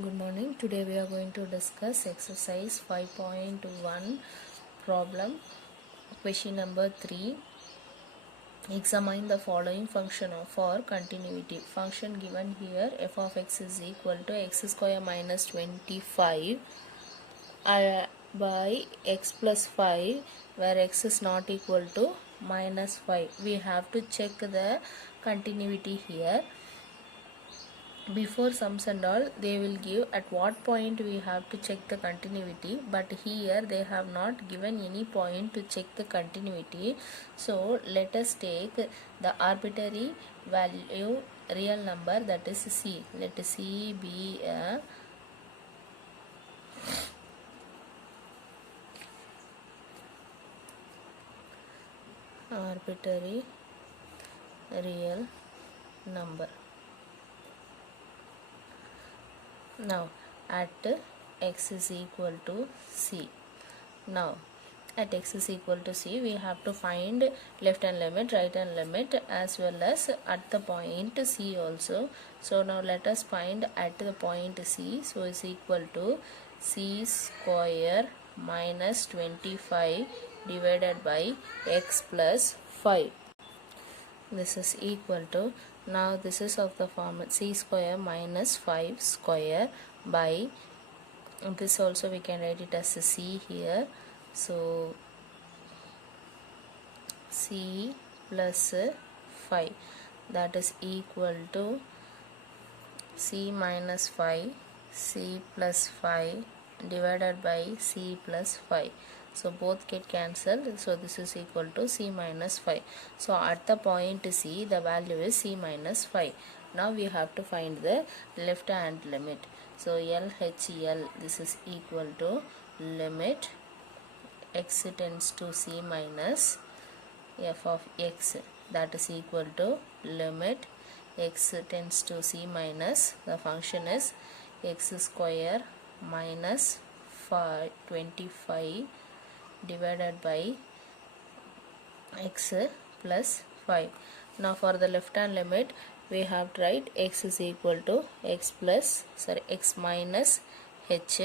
Good morning. Today we are going to discuss exercise 5.1 problem question number 3. Examine the following function for continuity. Function given here f of x is equal to x square minus 25 by x plus 5, where x is not equal to minus 5. We have to check the continuity here. Before sums and all, they will give at what point we have to check the continuity, but here they have not given any point to check the continuity. So let us take the arbitrary value real number, that is c. Let c be a arbitrary real number. Now at x is equal to c. Now at x is equal to c, we have to find left hand limit, right hand limit, as well as at the point c also. So now let us find at the point c. So is equal to c square minus 25 divided by x plus 5. This is equal to, now this is of the form c square minus 5 square by, this also we can write it as a c here. So c plus 5, that is equal to c minus 5 c plus 5 divided by c plus 5. So both get cancelled. So this is equal to c minus 5. So at the point c, the value is c minus 5. Now we have to find the left hand limit. So LHL, this is equal to limit x tends to c minus f of x, that is equal to limit x tends to c minus, the function is x square minus 25 divided by x plus 5. Now for the left hand limit, we have to write x is equal to x minus h.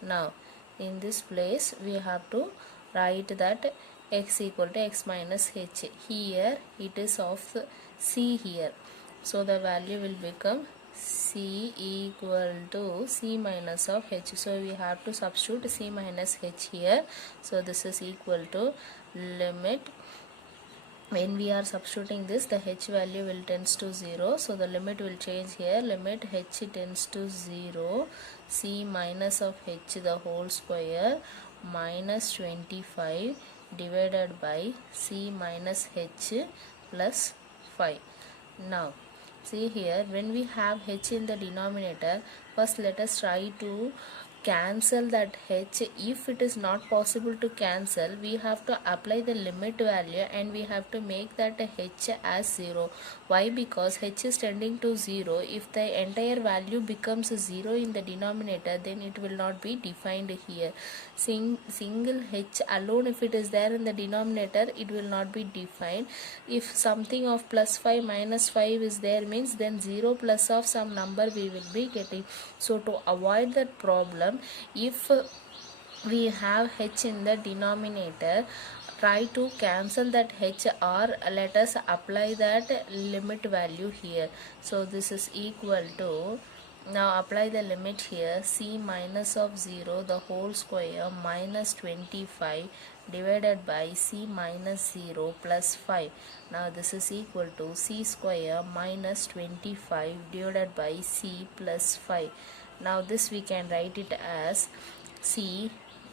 Now in this place we have to write that x equal to x minus h. Here it is of c here, so the value will become c equal to c minus of h. So we have to substitute c minus h here. So this is equal to limit, when we are substituting this, the h value will tends to 0, so the limit will change here. Limit h tends to 0, c minus of h the whole square minus 25 divided by c minus h plus 5. Now see here, when we have h in the denominator, first let us try to cancel that h. If it is not possible to cancel, we have to apply the limit value and we have to make that h as 0. Why? Because h is tending to 0. If the entire value becomes 0 in the denominator, then it will not be defined here. Single h alone, if it is there in the denominator, it will not be defined. If something of plus 5 minus 5 is there, means then 0 plus of some number we will be getting. So to avoid that problem, if we have h in the denominator, try to cancel that h, or let us apply that limit value here. So this is equal to, now apply the limit here, c minus of 0 the whole square minus 25 divided by c minus 0 plus 5. Now this is equal to c square minus 25 divided by c plus 5. Now this we can write it as c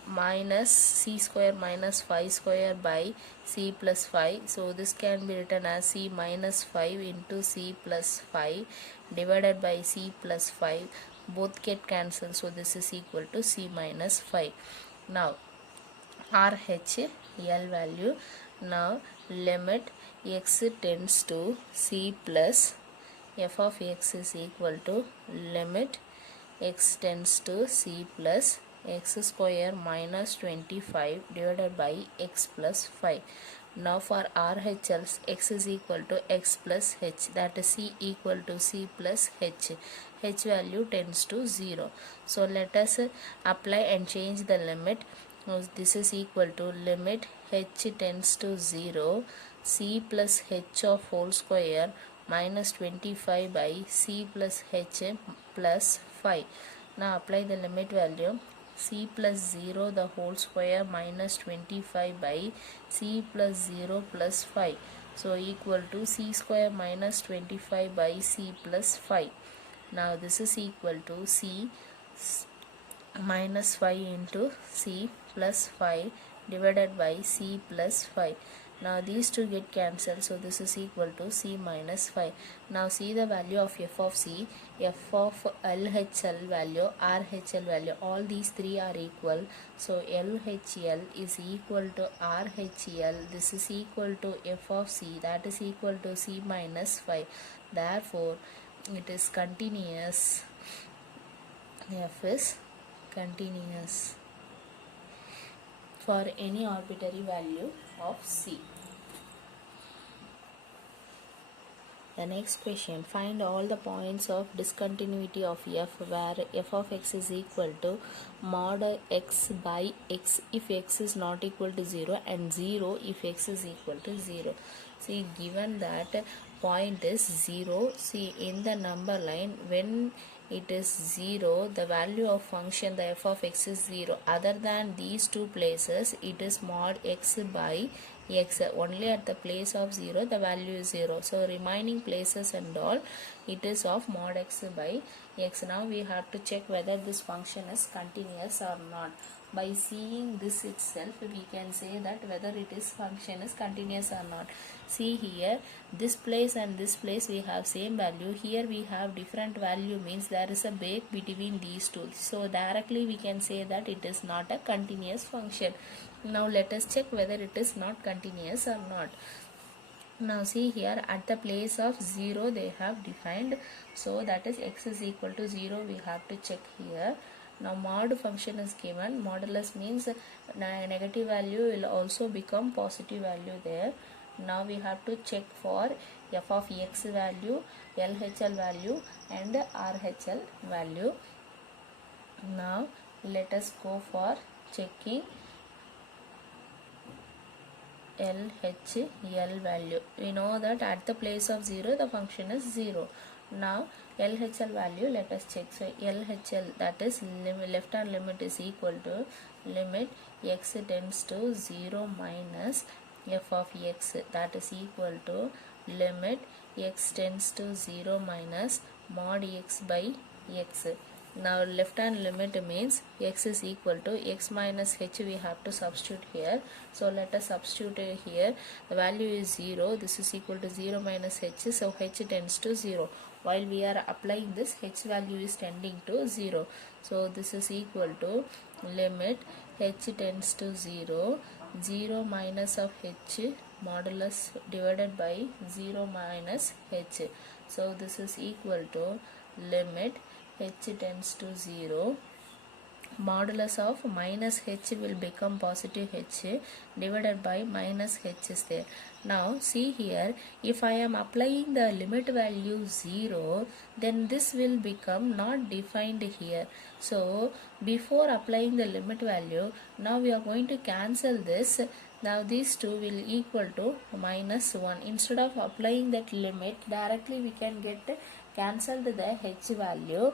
minus c square minus 5 square by c plus 5. So this can be written as c minus 5 into c plus 5 divided by c plus 5. Both get cancelled, so this is equal to c minus 5. Now RHL value, now limit x tends to c plus f of x is equal to limit x tends to c plus x square minus 25 divided by x plus 5. Now for RHLs, x is equal to x plus h, that is c equal to c plus h. H value tends to 0. So let us apply and change the limit. Now this is equal to limit h tends to 0, c plus h of whole square minus 25 by c plus h plus 5. Now apply the limit value. C plus 0 the whole square minus 25 by c plus 0 plus 5. So equal to c square minus 25 by c plus 5. Now this is equal to c minus 5 into c plus 5 divided by c plus 5. Now these two get cancelled, so this is equal to c minus 5. Now see the value of f of c, f of LHL value, RHL value, all these three are equal. So LHL is equal to RHL, this is equal to f of c, that is equal to c minus 5. Therefore it is continuous, f is continuous for any arbitrary value of c. The next question, find all the points of discontinuity of f where f of x is equal to mod x by x if x is not equal to 0 and 0 if x is equal to 0. See, given that point is 0, see in the number line when it is 0, the value of function the f of x is 0. Other than these two places, it is mod x by x. Only at the place of 0 the value is 0. So remaining places and all, it is of mod x by x. Now we have to check whether this function is continuous or not. By seeing this itself, we can say that whether it is function is continuous or not. See here, this place and this place we have same value. Here we have different value, means there is a break between these two. So directly we can say that it is not a continuous function. Now let us check whether it is not continuous or not. Now see here, at the place of 0 they have defined, so that is x is equal to 0, we have to check here. Now mod function is given, modulus means negative value will also become positive value there. Now we have to check for f of x value, LHL value and RHL value. Now let us go for checking LHL value. We know that at the place of 0 the function is 0. Now LHL value, let us check. So LHL, that is left hand limit is equal to limit x tends to 0 minus f of x, that is equal to limit x tends to 0 minus mod x by x. Now left hand limit means x is equal to x minus h, we have to substitute here. So let us substitute it here. The value is 0, this is equal to 0 minus h, so h tends to 0. While we are applying this, h value is tending to 0. So this is equal to limit h tends to 0, 0 minus of h modulus divided by 0 minus h. So this is equal to limit h tends to 0, modulus of minus h will become positive h divided by minus h is there. Now see here, if I am applying the limit value 0, then this will become not defined here. So before applying the limit value, now we are going to cancel this. Now these two will equal to minus 1. Instead of applying that limit, directly we can get cancelled the h value,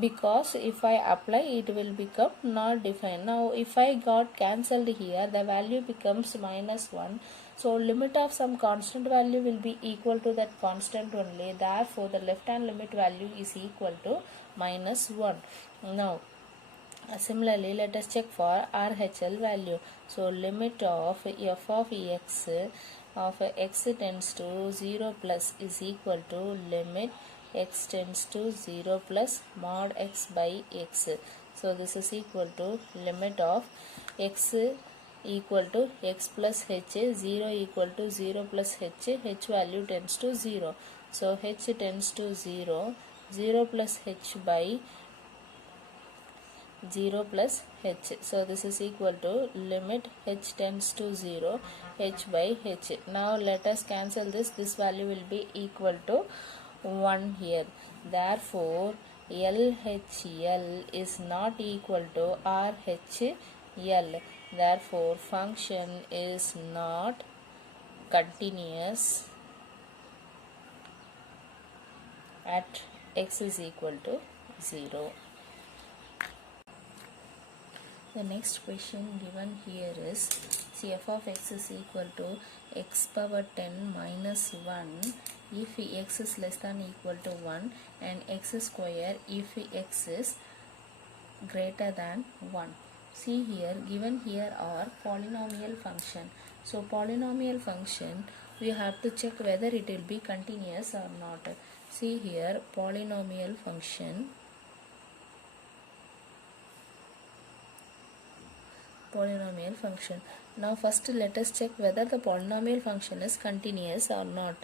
because if I apply it will become not defined. Now if I got cancelled here, the value becomes minus 1. So limit of some constant value will be equal to that constant only. Therefore the left hand limit value is equal to minus 1. Now similarly, let us check for RHL value. So limit of f of x tends to 0 plus is equal to limit x tends to 0 plus mod x by x. So this is equal to limit of x equal to x plus h, 0 equal to 0 plus h value tends to 0. So h tends to 0, 0 plus h by 0 plus h. So this is equal to limit h tends to 0 h by h. Now let us cancel this. This value will be equal to 1 here. Therefore LHL is not equal to RHL. Therefore function is not continuous at x is equal to 0. The next question given here is, see, f of x is equal to x power 10 minus 1 if x is less than equal to 1, and x square if x is greater than 1. See here, given here are polynomial function. So polynomial function, we have to check whether it will be continuous or not. See here, polynomial function. Now first let us check whether the polynomial function is continuous or not,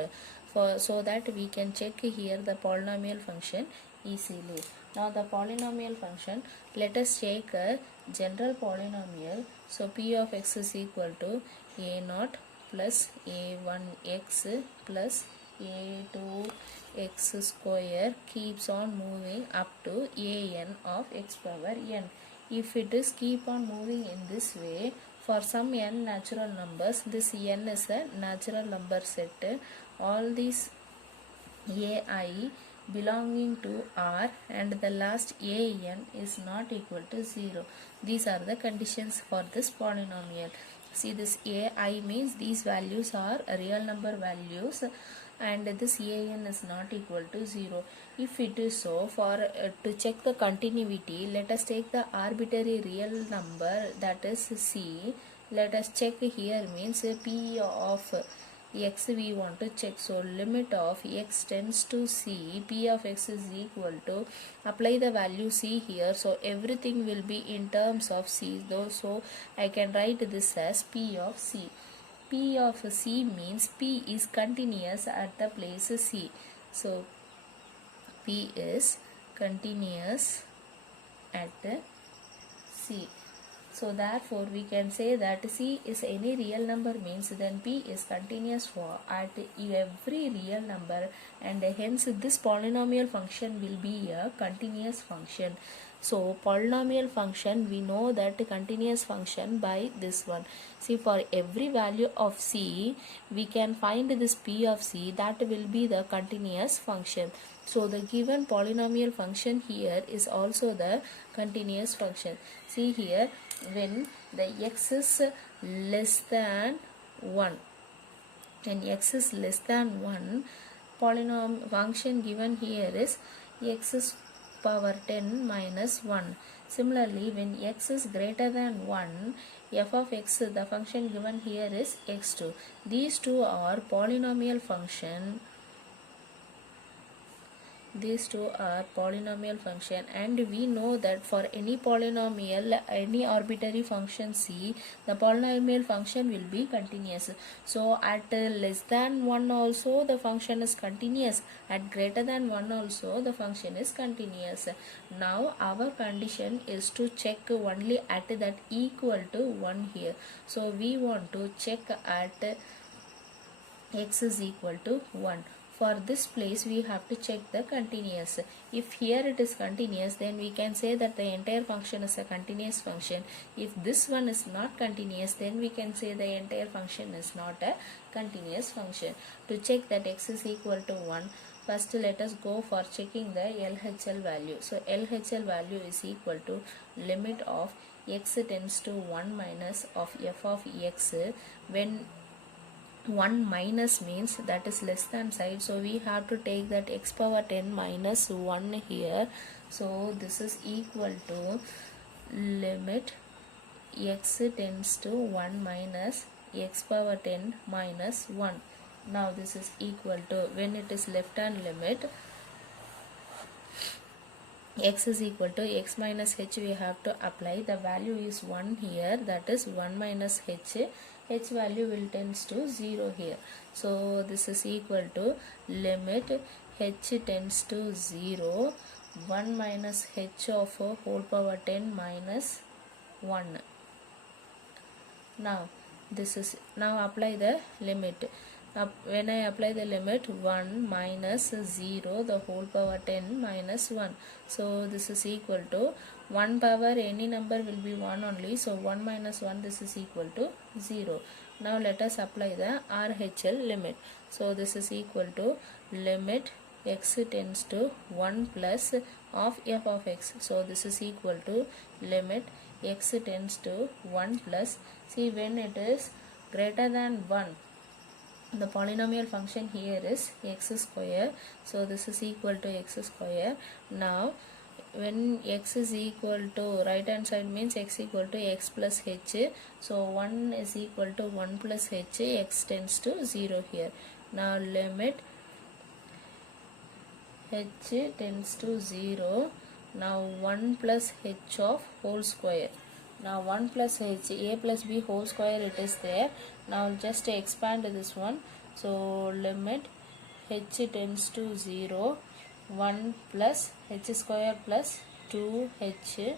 so that we can check here the polynomial function easily. Now the polynomial function, let us take a general polynomial. So p of x is equal to a0 plus a1x plus a2x square keeps on moving up to an of x power n. If it is keep on moving in this way, for some n natural numbers, this n is a natural number set. All these ai belonging to R and the last an is not equal to 0. These are the conditions for this polynomial. See, this ai means these values are real number values and this an is not equal to 0. If it is so, for to check the continuity, let us take the arbitrary real number, that is c. Let us check here means p of x we want to check. So limit of x tends to c, p of x is equal to, apply the value c here. So everything will be in terms of c though, so I can write this as p of c. P of c means p is continuous at the place c. So p is continuous at c. So therefore we can say that c is any real number means then p is continuous for at every real number, and hence this polynomial function will be a continuous function. So polynomial function, we know that continuous function by this one. See, for every value of c we can find this p of c, that will be the continuous function. So the given polynomial function here is also the continuous function. See here, when the x is less than 1, when x is less than 1, polynomial function given here is x power 10 minus 1. Similarly, when x is greater than 1, f of x, the function given here is x2. These two are polynomial function. These two are polynomial function, and we know that for any polynomial, any arbitrary function c, the polynomial function will be continuous. So at less than 1 also the function is continuous, at greater than 1 also the function is continuous. Now our condition is to check only at that equal to 1 here. So we want to check at x is equal to 1. For this place we have to check the continuous. If here it is continuous, then we can say that the entire function is a continuous function. If this one is not continuous, then we can say the entire function is not a continuous function. To check that x is equal to 1, first let us go for checking the LHL value. So LHL value is equal to limit of x tends to 1 minus of f of x, when 1 minus means that is less than side, so we have to take that x power 10 minus 1 here. So this is equal to limit x tends to 1 minus x power 10 minus 1. Now this is equal to, when it is left hand limit, x is equal to x minus h, we have to apply. The value is 1 here, that is 1 minus h value will tends to 0 here. So this is equal to limit h tends to 0 1 minus h of whole power 10 minus 1. Now this is, now apply the limit. When I apply the limit, 1 minus 0 the whole power 10 minus 1, so this is equal to 1 power any number will be 1 only, so 1 minus 1, this is equal to 0. Now let us apply the RHL limit. So this is equal to limit x tends to 1 plus of f of x, so this is equal to limit x tends to 1 plus, see when it is greater than 1, the polynomial function here is x square, so this is equal to x square. Now when x is equal to, right hand side means x equal to x plus h, so 1 is equal to 1 plus h, x tends to 0 here. Now limit h tends to 0, now 1 plus h of whole square. Now 1 plus h, a plus b whole square it is there. Now just expand this one, so limit h tends to 0, 1 plus h square plus 2h.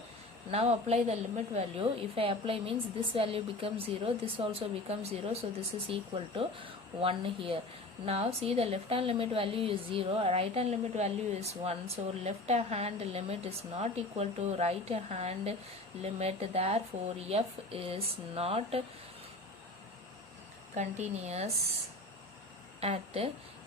Now apply the limit value. If I apply means this value becomes 0, this also becomes 0, so this is equal to 1 here. Now see, the left hand limit value is 0, right hand limit value is 1, so left hand limit is not equal to right hand limit, therefore f is not continuous at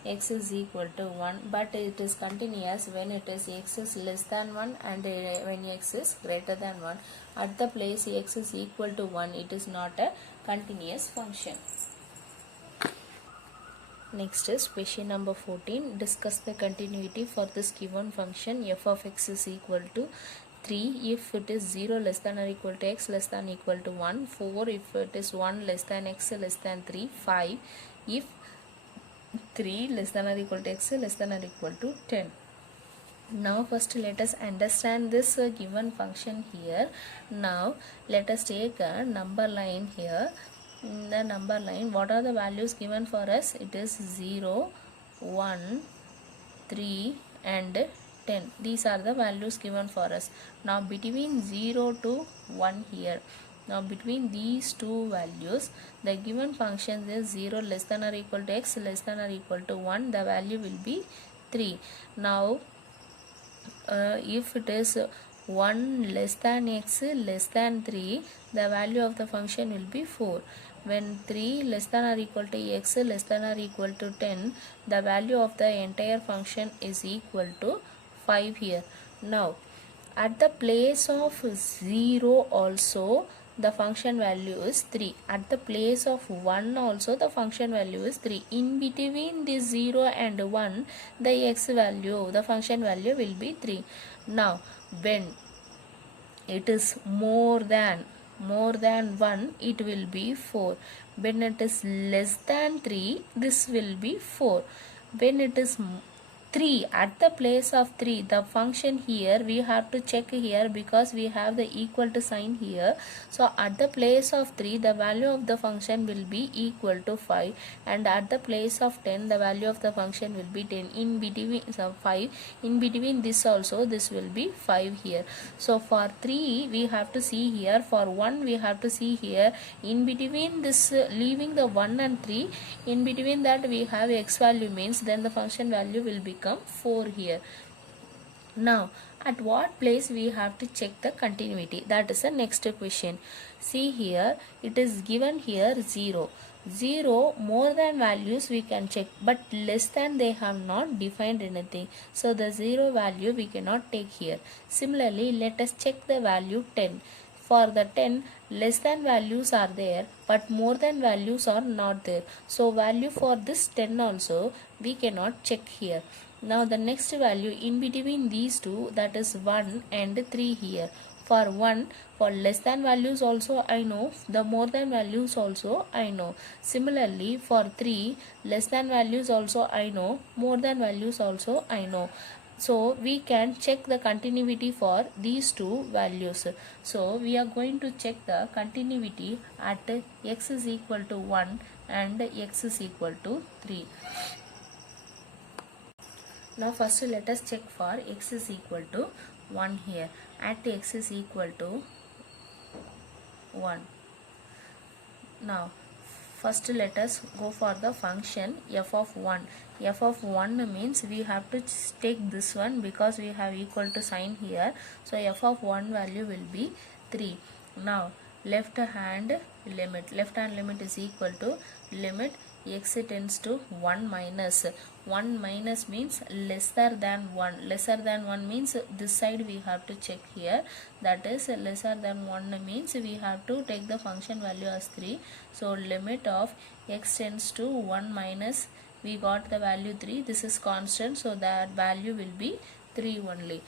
x is equal to 1, but it is continuous when it is x is less than 1 and when x is greater than 1. At the place x is equal to 1, it is not a continuous function. Next is question number 14. Discuss the continuity for this given function f of x is equal to 3 if it is 0 less than or equal to x less than or equal to 1, 4 if it is 1 less than x less than 3, 5 if 3 less than or equal to x less than or equal to 10. Now first let us understand this given function here. Now let us take a number line here. In the number line, what are the values given for us? It is 0, 1, 3 and 10. These are the values given for us. Now between 0 to 1 here, now between these two values, the given function is 0 less than or equal to x less than or equal to 1, the value will be 3. Now if it is 1 less than x less than 3, the value of the function will be 4. When 3 less than or equal to x less than or equal to 10, the value of the entire function is equal to 5 here. Now at the place of 0 also the function value is 3. At the place of 1 also the function value is 3. In between this 0 and 1, the x value, the function value will be 3. Now when it is more than 1, it will be 4. When it is less than 3, this will be 4. When it is 3, at the place of 3, the function here we have to check here because we have the equal to sign here. So at the place of 3, the value of the function will be equal to 5, and at the place of 10, the value of the function will be 10. In between 5, in between this also, this will be 5 here. So for 3 we have to see here, for 1 we have to see here. In between this leaving the 1 and 3, in between that we have x value, means then the function value will become 4 here. Now at what place we have to check the continuity? That is the next question. See here, it is given here 0. 0 more than values we can check, but less than they have not defined anything, so the 0 value we cannot take here. Similarly, let us check the value 10. For the 10, less than values are there, but more than values are not there, so value for this 10 also we cannot check here. Now the next value in between these two, that is 1 and 3 here. For 1, for less than values also I know, the more than values also I know. Similarly for 3, less than values also I know, more than values also I know. So we can check the continuity for these two values. So we are going to check the continuity at x is equal to 1 and x is equal to 3. Now first let us check for x is equal to 1 here. At x is equal to 1. Now first let us go for the function f of 1. F of 1 means we have to take this one because we have equal to sign here. So f of 1 value will be 3. Now left hand limit is equal to limit x tends to 1 minus. 1 minus means lesser than 1. Lesser than 1 means this side we have to check here. That is lesser than 1 means we have to take the function value as 3. So limit of x tends to 1 minus, we got the value 3. This is constant, so that value will be 3 only.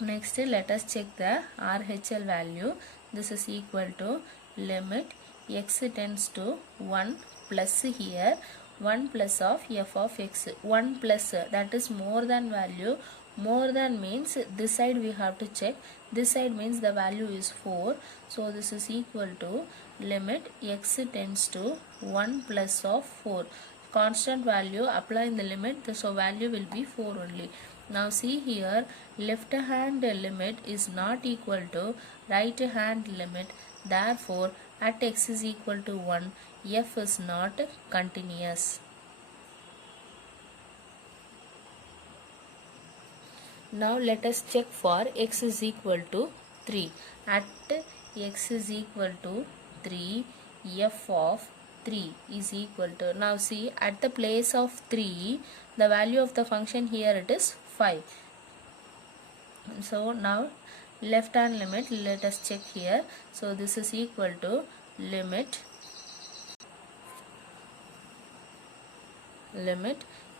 Next let us check the RHL value. This is equal to limit x tends to 1 plus here 1 plus of f of x. 1 plus, that is more than value. More than means this side we have to check. This side means the value is 4. So this is equal to limit x tends to 1 plus of 4. Constant value, apply in the limit, so value will be 4 only. Now see here, left hand limit is not equal to right hand limit. Therefore at x is equal to 1, f is not continuous. Now let us check for x is equal to 3. At x is equal to 3, f of 3 is equal to, now see at the place of 3 the value of the function here it is 5. So now left hand limit, let us check here. So this is equal to limit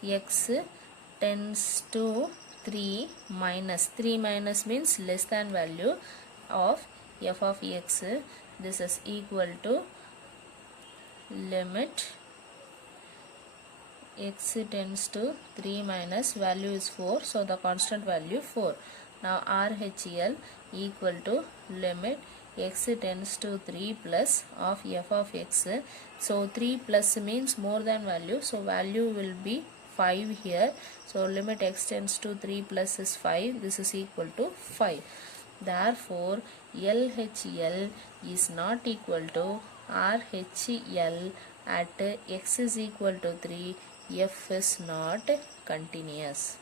x tends to 3 minus means less than value of f of x. This is equal to limit x tends to 3 minus value is 4, so the constant value 4. Now RHL equal to limit x tends to 3 plus of f of x. So 3 plus means more than value, so value will be 5 here. So limit x tends to 3 plus is 5. This is equal to 5. Therefore LHL is not equal to RHL at x is equal to 3. F is not continuous.